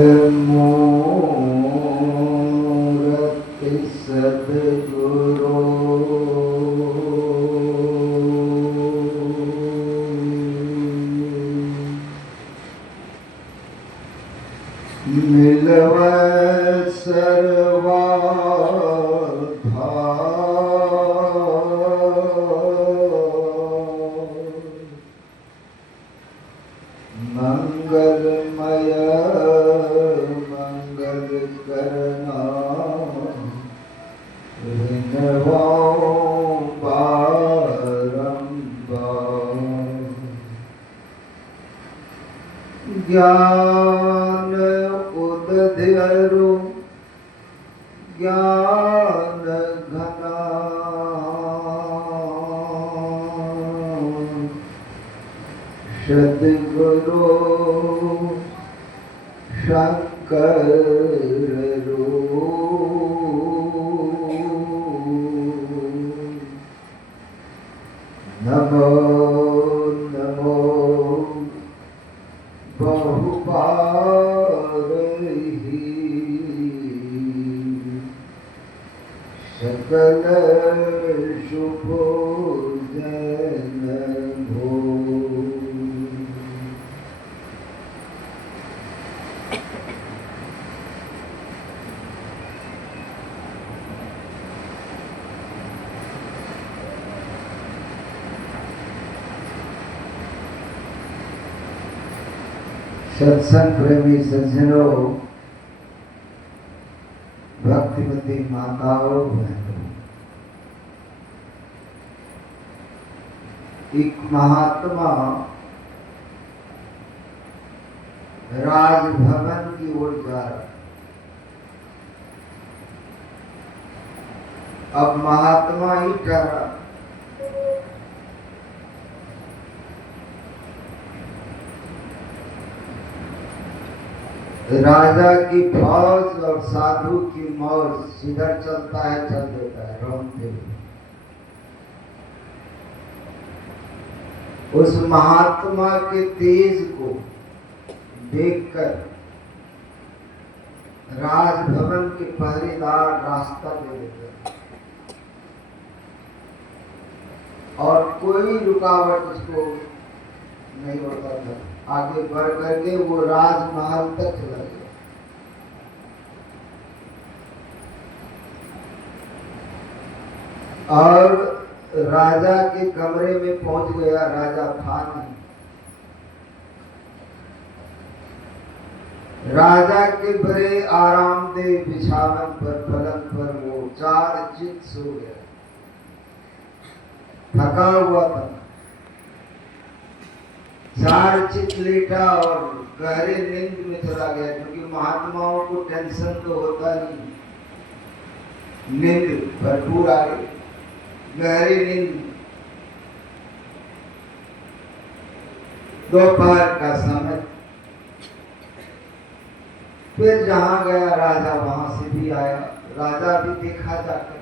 मूर्ति सद्गुरु मिलव सर्वाधा मंगलमय मंगल करना विनवाओ बारंबार ज्ञान उदधरु ज्ञान घना सद्गुरु शंकर नमो नमो बहुपारहि सकल शुभोजन भो। सत्संग प्रेमी सज्जनों, भक्तिमती माताओं बहनों, एक महात्मा राजभवन की ओर जा रहा। अब महात्मा ही ठहरा, राजा की फौज और साधु की मौज, जिधर चलता है चल देता है रौनते हुए। उस महात्मा के तेज को देखकर राजभवन के पहरेदार रास्ता दे देते और कोई रुकावट उसको नहीं होता था। आगे बढ़ करके वो राजमहल तक चला गया। और राजा के कमरे में पहुंच गया। राजा था नहीं। राजा के बड़े आरामदेह बिछावन पर पलंग पर वो चार चित सो गया। थका हुआ था, चार चित लेटा और गहरे नींद में चला गया। क्योंकि महात्माओं को टेंशन तो होता नहीं, नींद भरपूर आ गई, गहरी नींद। दोपहर का समय। फिर जहां गया राजा, वहां से भी आया। राजा भी देखा जाकर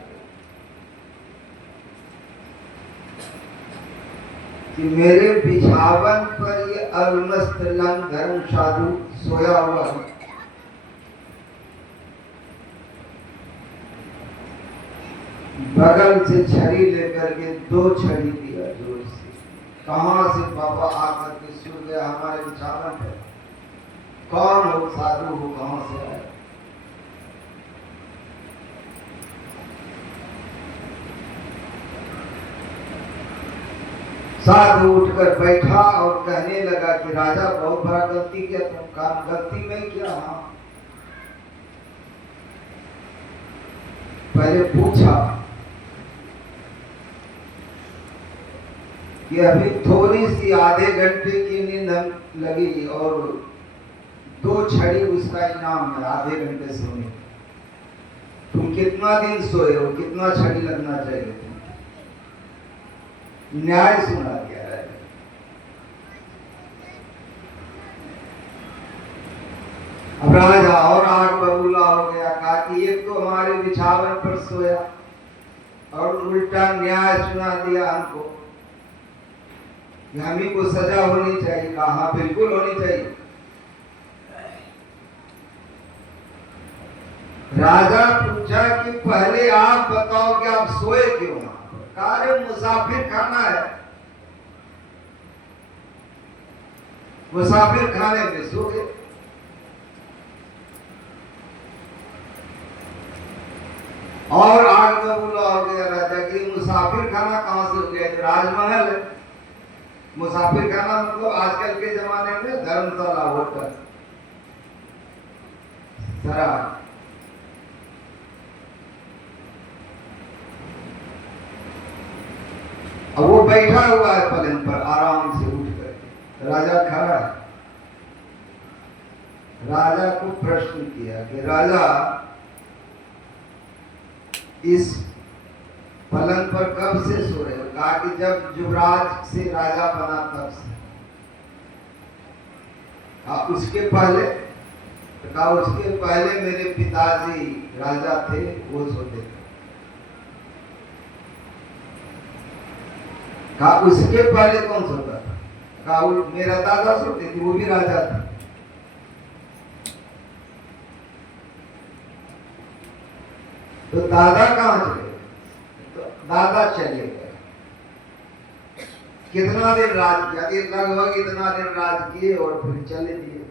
कि मेरे बिछावन पर ये अलमस्त लंग धर्म साधु सोया हुआ है। बगल से छड़ी लेकर के दो छड़ी दिया जोर से। कहां से बाबा आकर के सो गया हमारे बिछावन पर? कौन हो? साधु हो? कहां से आए? साधु उठकर बैठा और कहने लगा कि राजा बहुत बड़ा गलती किया तुम। काम गलती में किया? हाँ। पहले पूछा कि अभी थोड़ी सी आधे घंटे की नींद लगी और दो छड़ी उसका इनाम है आधे घंटे सोने। तुम कितना दिन सोए हो? कितना छड़ी लगना चाहिए? न्याय सुना दिया है। अब राजा और आग बबूला हो गया। कहा कि एक तो हमारे बिछावन पर सोया और उल्टा न्याय सुना दिया हमको कि हम ही को सजा होनी चाहिए। कहा हाँ बिल्कुल होनी चाहिए। राजा पूछा कि पहले आप बताओ कि आप सोए क्यों? कहा अरे मुसाफिर खाना है, मुसाफिर खाने में सो गए। और आग में बोला हो गया राजा कि मुसाफिर खाना कहां से हो गया? राजमहल है। मुसाफिर खाना मतलब आजकल के जमाने में धर्मशाला, होटल, शराब। अब वो बैठा हुआ है पलंग पर आराम से उठ कर, राजा खड़ा है। राजा को प्रश्न किया कि राजा इस पलंग पर कब से सो रहे हो? कहा कि जब युवराज से राजा बना तब से। कहा उसके पहले? तो कहा उसके पहले मेरे पिताजी राजा थे, वो सोते थे। कहा उसके पहले कौन सोता था? कहा मेरा दादा सोते थे, वो भी राजा थे। तो दादा कहां चले? तो दादा चले गए। कितना दिन राज किया? लगभग इतना दिन राज किए और फिर चले दिए,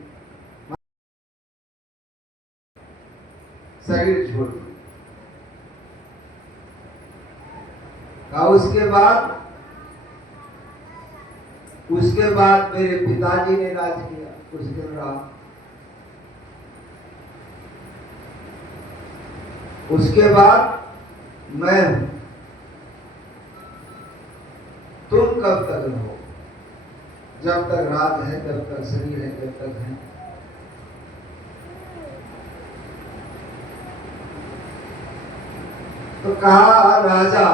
शरीर छोड़ दिए। कहा उसके बाद मेरे पिताजी ने राज किया, कुछ दिन रहा। उसके बाद मैं हूं। तुम कब तक रहो? जब तक राज है, जब तक शरीर है, जब तक है। तो कहा राजा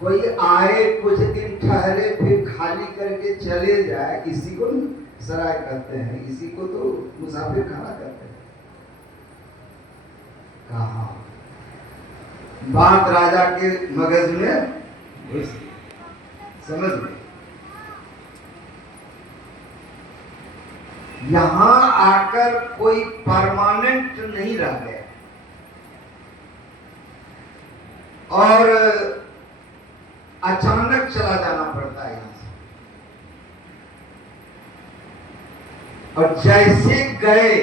कोई आए, कुछ दिन ठहरे, फिर खाली करके चले जाए, इसी को सराय कहते हैं, इसी को तो मुसाफिर खाना कहते हैं। कहा बात राजा के मगज में समझ में। यहां आकर कोई परमानेंट नहीं रह गया और अचानक चला जाना पड़ता है यहां से। और जैसे गए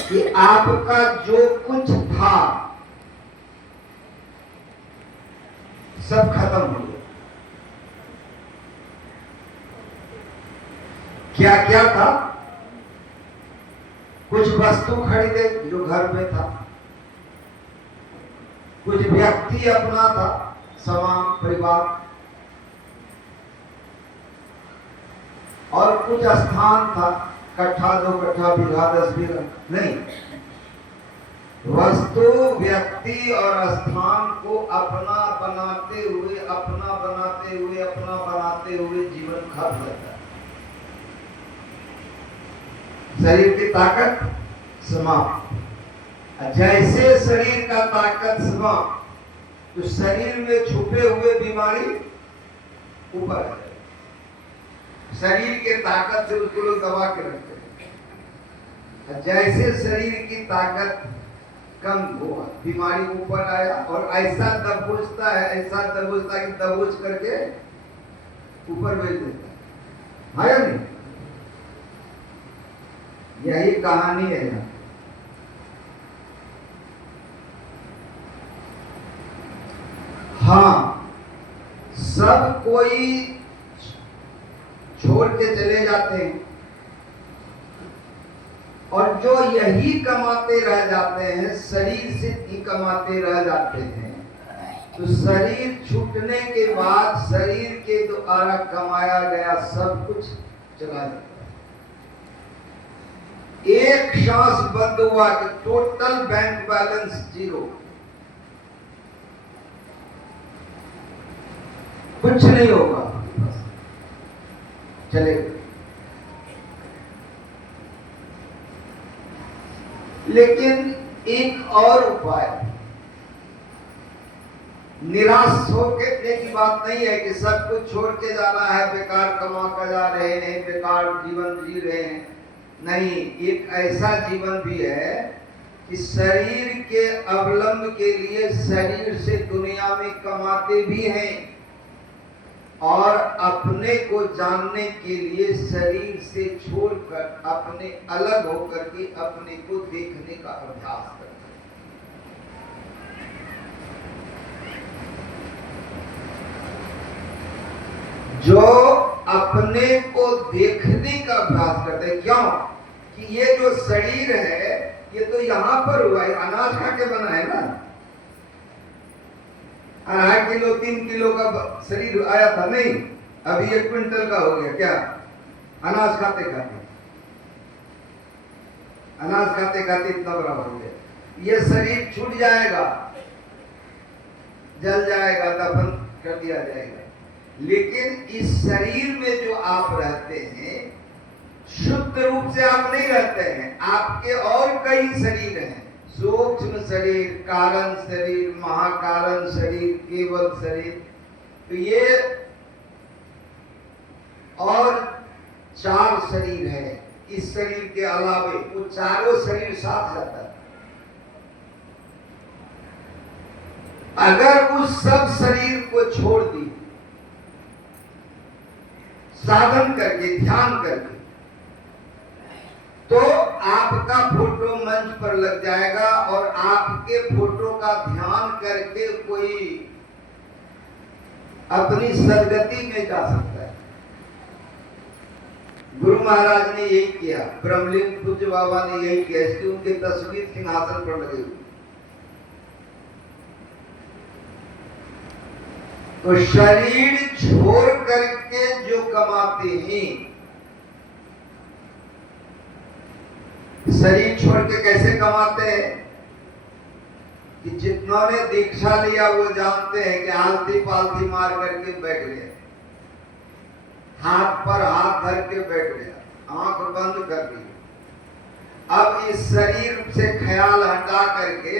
कि आपका जो कुछ था सब खत्म हो गया। क्या क्या था? कुछ वस्तु खरीदे जो घर में था, कुछ व्यक्ति अपना था, सामान, परिवार, और कुछ स्थान था, कट्ठा, 2 कट्ठा, बीघा, 10 बीघा नहीं। वस्तु, व्यक्ति और स्थान को अपना बनाते हुए, अपना बनाते हुए, अपना बनाते हुए जीवन खत्म रहता है। शरीर की ताकत समाप्त। जैसे शरीर का ताकत समाप्त, तो शरीर में छुपे हुए बीमारी ऊपर आ जाए। शरीर के ताकत से उसको लोग दबा के रखते हैं। जैसे शरीर की ताकत कम हुआ, बीमारी ऊपर आया और ऐसा दबोचता है, ऐसा दबोचता है कि दबोच करके ऊपर भेज देता है या नहीं? यही कहानी है यहाँ। हाँ, सब कोई छोड़ के चले जाते हैं और जो यही कमाते रह जाते हैं, शरीर से ही कमाते रह जाते हैं, तो शरीर छूटने के बाद शरीर के द्वारा कमाया गया सब कुछ चला जाता है। एक सांस बंद हुआ कि टोटल बैंक बैलेंस 0, कुछ नहीं होगा, चलेगा। लेकिन एक और उपाय, निराश होने की बात नहीं है कि सब कुछ छोड़ के जाना है, बेकार कमा कर जा रहे हैं, बेकार जीवन जी रहे हैं। नहीं, एक ऐसा जीवन भी है कि शरीर के अवलंब के लिए शरीर से दुनिया में कमाते भी हैं और अपने को जानने के लिए शरीर से छोड़कर अपने अलग होकर के अपने को देखने का अभ्यास करते हैं। जो अपने को देखने का अभ्यास करते हैं, क्यों कि ये जो शरीर है ये तो यहां पर हुआ है, अनाज खा के बना है ना। 2.5 किलो 3 किलो का शरीर आया था, नहीं, अभी 1 क्विंटल का हो गया। क्या? अनाज खाते खाते, अनाज खाते खाते इतना बड़ा हो गया। ये शरीर छूट जाएगा, जल जाएगा, दफन कर दिया जाएगा। लेकिन इस शरीर में जो आप रहते हैं, शुद्ध रूप से आप नहीं रहते हैं। आपके और कई शरीर हैं, सूक्ष्म शरीर, कारण शरीर, महाकारण शरीर, केवल शरीर। तो ये और 4 शरीर है। इस शरीर के अलावे वो चारों शरीर साथ रहता है। अगर उस सब शरीर को छोड़ दी, साधन करके, ध्यान करके, तो आपका फोटो मंच पर लग जाएगा और आपके फोटो का ध्यान करके कोई अपनी सदगति में जा सकता है। गुरु महाराज ने यही किया, ब्रह्मलिंग पूज्य बाबा ने यही किया, इसलिए उनकी तस्वीर सिंहासन पर लगी हुई। तो शरीर छोड़ करके जो कमाते हैं, शरीर छोड़ के कैसे कमाते हैं कि जितनों ने दीक्षा लिया वो जानते हैं कि आलती पालती मार करके बैठ गए, हाथ पर हाथ धर के बैठ गया, आंख बंद कर दी। अब इस शरीर से ख्याल हटा करके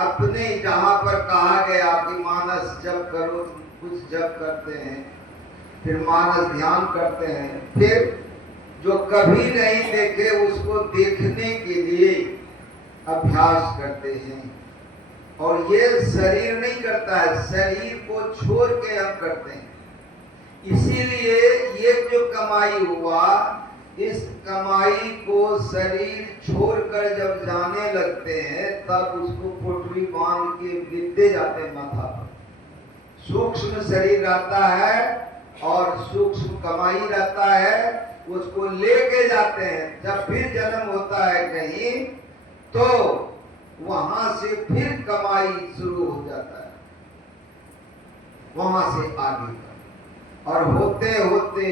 अपने जहां पर कहा गया कि मानस जप करो, कुछ जप करते हैं, फिर मानस ध्यान करते हैं, फिर जो कभी नहीं देखे उसको देखने के लिए अभ्यास करते हैं। और ये शरीर नहीं करता है, शरीर को छोड़ के हम करते हैं। इसीलिए ये जो कमाई हुआ, इस कमाई को शरीर छोड़कर जब जाने लगते हैं तब उसको पोटली बांध के बिते जाते हैं माथा पर। सूक्ष्म शरीर रहता है और सूक्ष्म कमाई रहता है, उसको लेके जाते हैं। जब फिर जन्म होता है कहीं, तो वहां से फिर कमाई शुरू हो जाता है, वहां से आगे का। और होते होते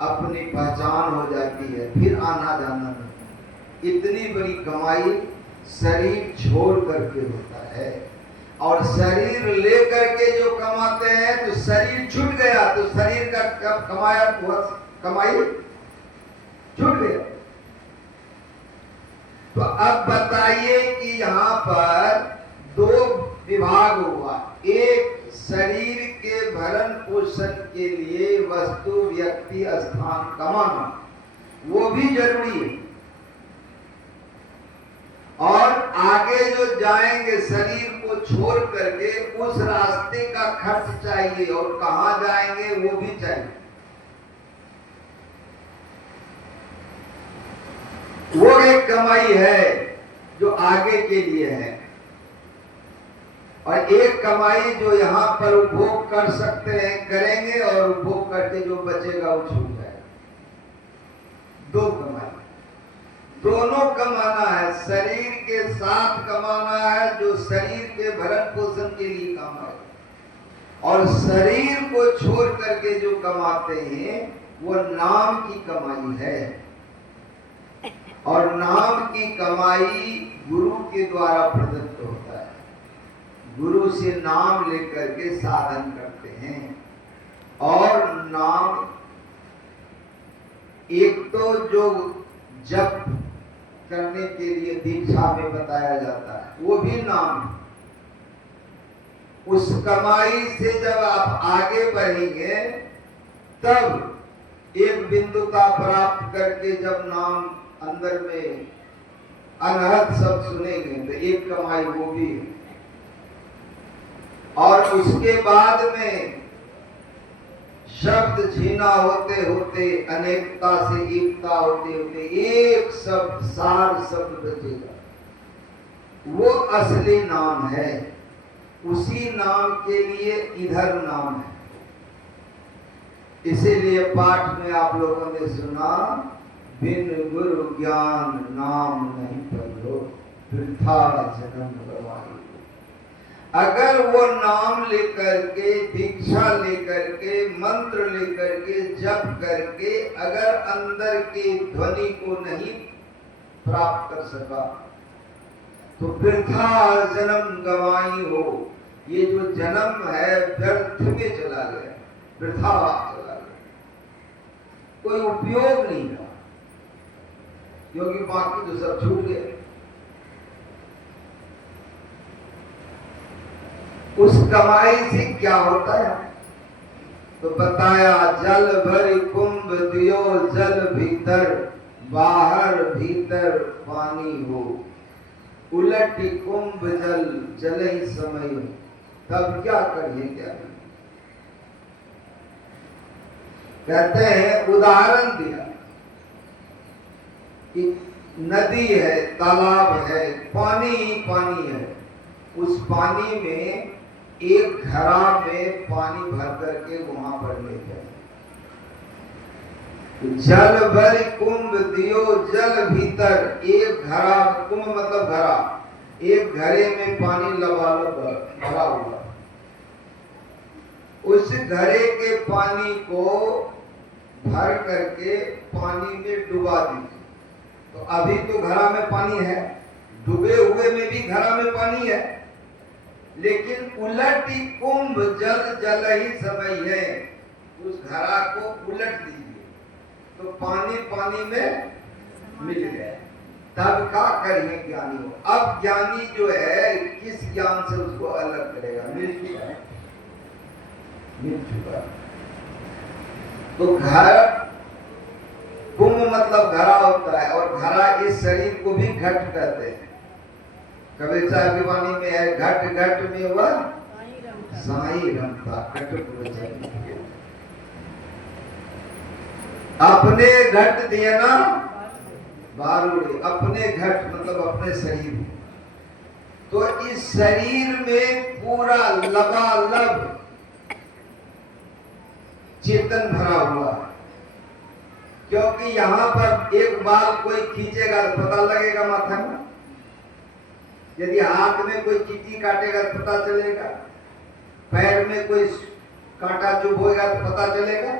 अपनी पहचान हो जाती है, फिर आना जाना नहीं। इतनी बड़ी कमाई शरीर छोड़ करके होता है। और शरीर लेकर के जो कमाते हैं, तो शरीर छूट गया, तो शरीर का कब कमाया हुआ कमाई छूट गया। तो अब बताइए कि यहाँ पर 2 विभाग हुआ। एक, शरीर के भरण पोषण के लिए वस्तु, व्यक्ति, स्थान कमाना, वो भी जरूरी है। और आगे जो जाएंगे शरीर को छोड़ करके, उस रास्ते का खर्च चाहिए और कहां जाएंगे वो भी चाहिए। वो एक कमाई है जो आगे के लिए है, और एक कमाई जो यहां पर उपभोग कर सकते हैं करेंगे, और उपभोग करके जो बचेगा वो छूट जाएगा। 2 कमाई, दोनों कमाना है। शरीर के साथ कमाना है जो शरीर के भरण पोषण के लिए कमाए, और शरीर को छोड़ करके जो कमाते हैं वो नाम की कमाई है। और नाम की कमाई गुरु के द्वारा प्रदत्त होता है। गुरु से नाम लेकर के साधन करते हैं। और नाम, एक तो जो जप करने के लिए दीक्षा में बताया जाता है, वो भी नाम है। उस कमाई से जब आप आगे बढ़ेंगे, तब एक बिंदुता प्राप्त करके जब नाम अंदर में अनहद शब्द सुनेंगे तो एक कमाई वो भी है। और उसके बाद में शब्द झीना होते होते, अनेकता से एकता होते होते एक शब्द, सार शब्द बचेगा। वो असली नाम है। उसी नाम के लिए इधर नाम है। इसीलिए पाठ में आप लोगों ने सुना, बिन गुरु ज्ञान नाम नहीं पढ़ो, वृथा जन्म गवाई। अगर वो नाम लेकर के, दीक्षा लेकर के, मंत्र लेकर के, जप करके अगर अंदर के ध्वनि को नहीं प्राप्त कर सका तो वृथा जन्म गवाई हो। ये जो जन्म है व्यर्थ में चला गया, वृथा चला गया, कोई उपयोग नहीं रहा, क्योंकि बाकी तो सब छूट गए। उस कमाई से क्या होता है तो बताया, जल भर कुंभ दियो जल भीतर, बाहर भीतर पानी हो, उलट कुंभ जल जल ही समय, तब क्या करिए क्या नहीं। कहते हैं, उदाहरण दिया कि नदी है, तालाब है, पानी ही पानी है। उस पानी में एक घड़ा में पानी भर करके वहां पर ले जाए। जल भर कुंभ दियो जल भीतर, एक घड़ा, कुंभ मतलब घड़ा, एक घड़े में पानी लबालब भरा हुआ, उस घड़े के पानी को भर करके पानी में डुबा दीजिए। तो अभी तो घड़ा में पानी है, डूबे हुए में भी घड़ा में पानी है, लेकिन उलटी कुंभ जल जल ही समय है। उस घड़ा को उलट दीजिए तो पानी पानी में मिल गया। तब क्या करेंगे ज्ञानी हो। अब ज्ञानी जो है किस ज्ञान से उसको अलग करेगा, मिल चुका है, मिल चुका। तो घर, कुंभ मतलब घड़ा होता है, और घड़ा इस शरीर को भी घट कहते हैं। कबीर साहब की वाणी में है, घट घट में हुआ साई रमता, अपने घट दिए ना बारूड़े, अपने घट मतलब अपने शरीर। तो इस शरीर में पूरा लबालब चेतन भरा हुआ है, क्योंकि यहां पर एक बाल कोई खींचेगा तो पता लगेगा माथा में, यदि हाथ में कोई चींटी काटेगा तो पता चलेगा, पैर में कोई कांटा चुभेगा तो पता चलेगा।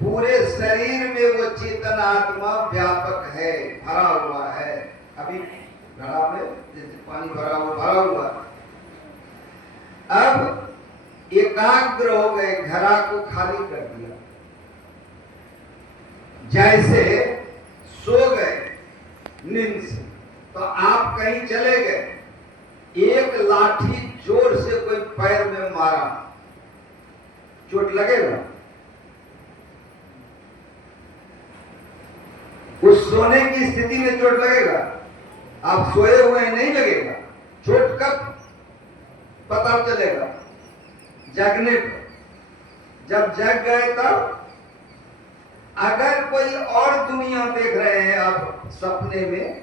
पूरे शरीर में वो चेतन आत्मा व्यापक है, भरा हुआ है। अभी घड़ा में जैसे पानी भरा हुआ। अब एकाग्र हो गए, घड़ा को खाली कर दिया, जैसे सो गए नींद से। तो आप कहीं चले गए, एक लाठी जोर से कोई पैर में मारा, चोट लगेगा? उस सोने की स्थिति में चोट लगेगा? आप सोए हुए हैं, नहीं लगेगा। चोट कब पता चलेगा? जगने पर। जब जग गए तब। अगर कोई और दुनिया देख रहे हैं आप सपने में,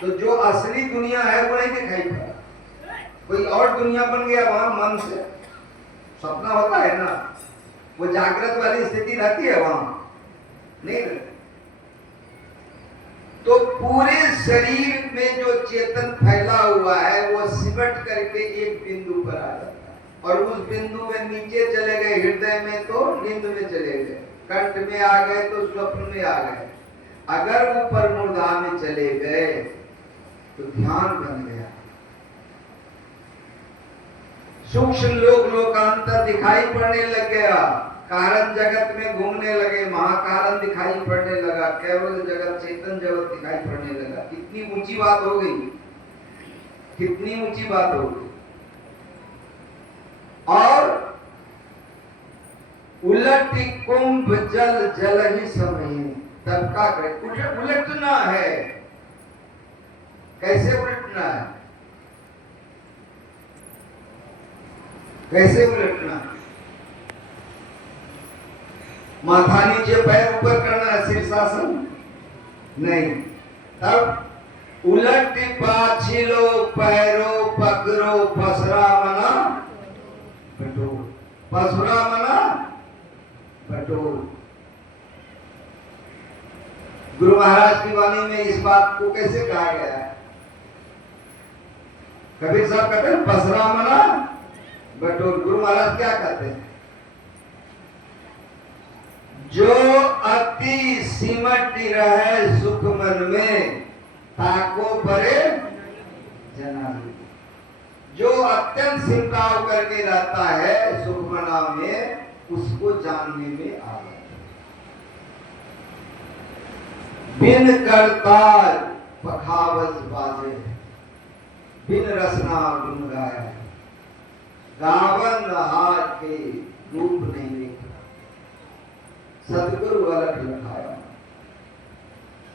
तो जो असली दुनिया है वो नहीं दिखाई पड़ा, कोई और दुनिया बन गया वहां मन से। सपना होता है ना, वो जागृत वाली स्थिति रहती है वहां नहीं रहती। तो पूरे शरीर में जो चेतन फैला हुआ है वो सिमट करके एक बिंदु पर आ जाता है, और उस बिंदु में नीचे चले गए, हृदय में तो नींद में चले गए, कंठ में आ गए तो स्वप्न में आ गए। अगर ऊपर मूर्धा में चले गए तो ध्यान बन गया, सूक्ष्म लोकांतर दिखाई पड़ने लग गया, कारण जगत में घूमने लगे, महाकारण दिखाई पड़ने लगा, केवल जगत चेतन जगत दिखाई पड़ने लगा। कितनी ऊंची बात हो गई, कितनी ऊंची बात हो गई। और उलट कुंभ जल जल ही समय, तब का करे उलटना है। कैसे उलटना है? कैसे उलटना? माथा नीचे पैर ऊपर करना है, शीर्षासन नहीं। तब उलट पाछिलो पैरो पकड़ो पसरा मना बटोर, पसरा मना बटोर। गुरु महाराज की वाणी में इस बात को कैसे कहा गया है? कबीर साहब कहते हैं पसरा मना बटोर। गुरु महाराज क्या कहते हैं? जो अति सिमट रहे सुख मन में, ताको परे जना। जो अत्यंत सिमटा करके रहता है सुख मना में, उसको जानने में आ गया। बिन करतार पखावज बाजे, बिन रसना गुन गाया। गावन हार के रूप नहीं देखा, सदगुरु अलग लखाया।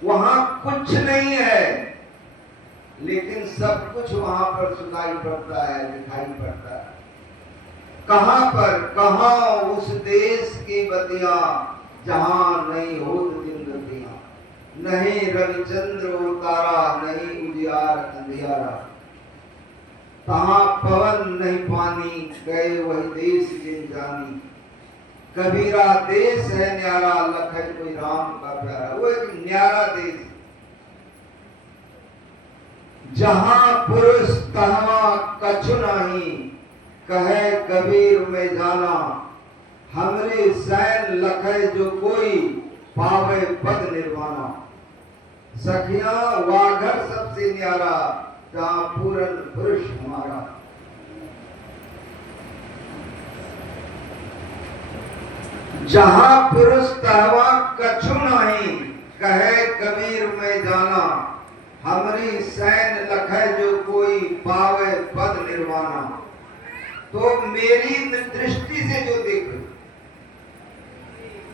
वहां कुछ नहीं है, लेकिन सब कुछ वहां पर सुनाई पड़ता है, दिखाई पड़ता है। कहां पर? कहां उस देश की बतियां जहां नहीं होत दिन रतियां, नहीं रविचंद्र वो तारा, नहीं उजियार अंधियारा। तहां पवन नहीं पानी, गए वही देश जिन जानी। कबीरा देश है न्यारा, लखन कोई राम का प्यारा। वो एक न्यारा देश, जहां पुरुष तहवा कछु नहीं, कहे कबीर में जाना। हमरे सैन लखे जो कोई, पावे पद निर्वाणा। सखिया वाघर सबसे न्यारा, जहां पूरन पुरुष हमारा। जहां पुरुष कहवा कछु नहीं, कहे कबीर में जाना। हमरी सैन लखे जो कोई, पावे पद निर्वाणा। तो मेरी दृष्टि से जो देख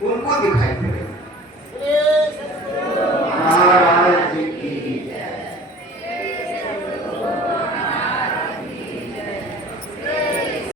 उनको दिखाई पड़ेगा।